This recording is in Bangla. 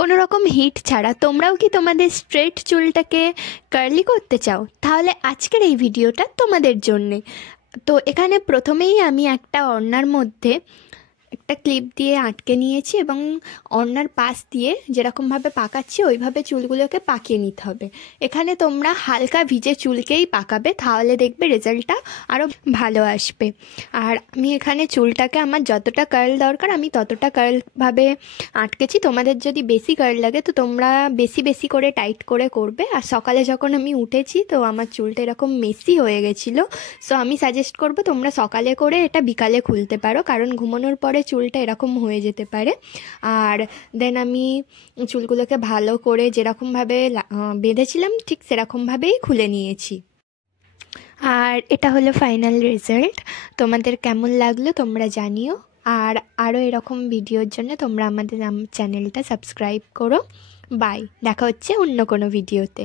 কোনো রকম হিট ছাড়া তোমরাও কি তোমাদের স্ট্রেট চুলটাকে কার্লি করতে চাও? তাহলে আজকের এই ভিডিওটা তোমাদের জন্যে। তো এখানে প্রথমেই আমি একটা ওড়নার মধ্যে একটা ক্লিপ দিয়ে আটকে নিয়েছি এবং ওড়নার পাশ দিয়ে যেরকমভাবে পাকাচ্ছি ওইভাবে চুলগুলোকে পাকিয়ে নিতে হবে। এখানে তোমরা হালকা ভিজে চুলকেই পাকাবে, তাহলে দেখবে রেজাল্টটা আরও ভালো আসবে। আর আমি এখানে চুলটাকে আমার যতটা কার্ল দরকার আমি ততটা কার্লভাবে আটকেছি। তোমাদের যদি বেশি কার্ল লাগে তো তোমরা বেশি বেশি করে টাইট করে করবে। আর সকালে যখন আমি উঠেছি তো আমার চুলটা এরকম মেসি হয়ে গেছিলো, সো আমি সাজেস্ট করব তোমরা সকালে করে এটা বিকালে খুলতে পারো, কারণ ঘুমানোর পরে চুলটা এরকম হয়ে যেতে পারে। আর দেন আমি চুলগুলোকে ভালো করে যেরকমভাবে বেঁধেছিলাম ঠিক সেরকমভাবেই খুলে নিয়েছি। আর এটা হলো ফাইনাল রেজাল্ট। তোমাদের কেমন লাগলো তোমরা জানিও। আর আরও এরকম ভিডিওর জন্য তোমরা আমাদের চ্যানেলটা সাবস্ক্রাইব করো। বাই, দেখা হচ্ছে অন্য কোনো ভিডিওতে।